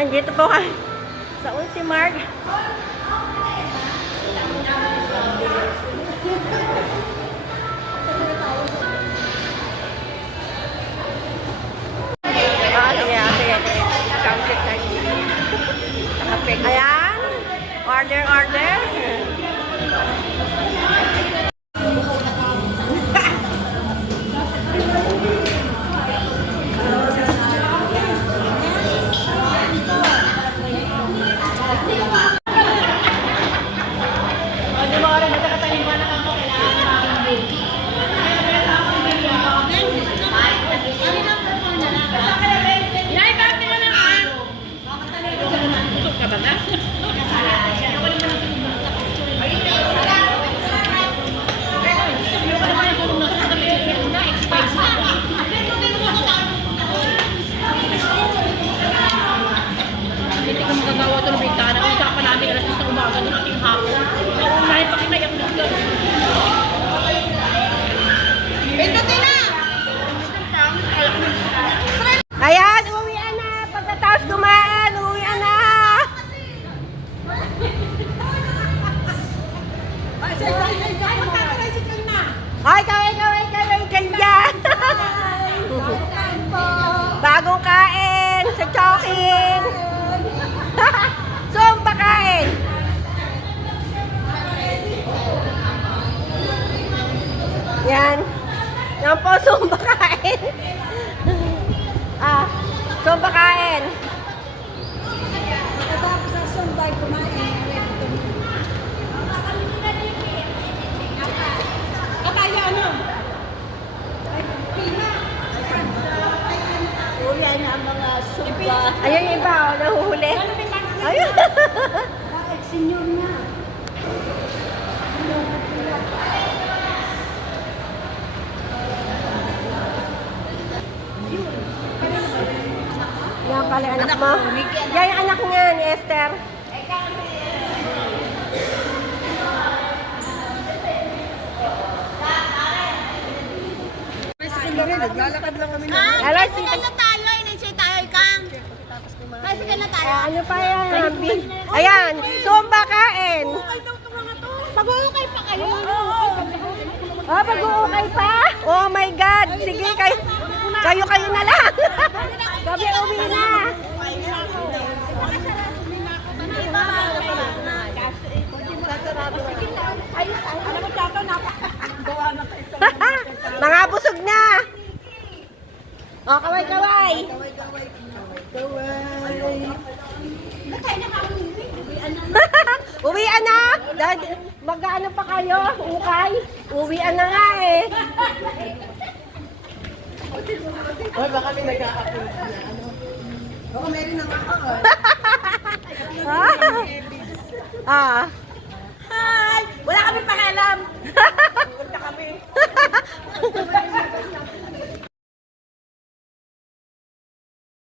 Nandito po kami sa Ultimart. Sige. Ayan. Order. Ayan, uwian na. Pagkatapos kumain, uwian na. Ay, kaway dyan. Bagong kain sa Chowking. Sumba kain. Yan. Yan po, sumba kain. Sumba kain. Tapos sa sumbay kumain. Kataya ano? Uli na ang mga sumba. Ayun yung iba, nahuhuli. Ayun. Bakit senior na? Yan pala yung anak mo. Yan yung anak niya ni Esther. Naglalakad lang kami na. Hello, Tricycle na tayo. Inisay tayo, Ikang. Tricycle na tayo. Ano pa yan? Ayan, sumba kain. Mag-uukay pa kayo. Oh, pag-uukay pa? Oh my God. Sige, kayo na lang. Gabi, uwi na. Mga busog na. Oh, kaway. Uwian na. Mag-ano pa kayo? Ukay? Uwian na nga eh. Oy, baka may nagkakapit na. Baka meron nang ako. Hi! Wala kami pakialam. Punta kami.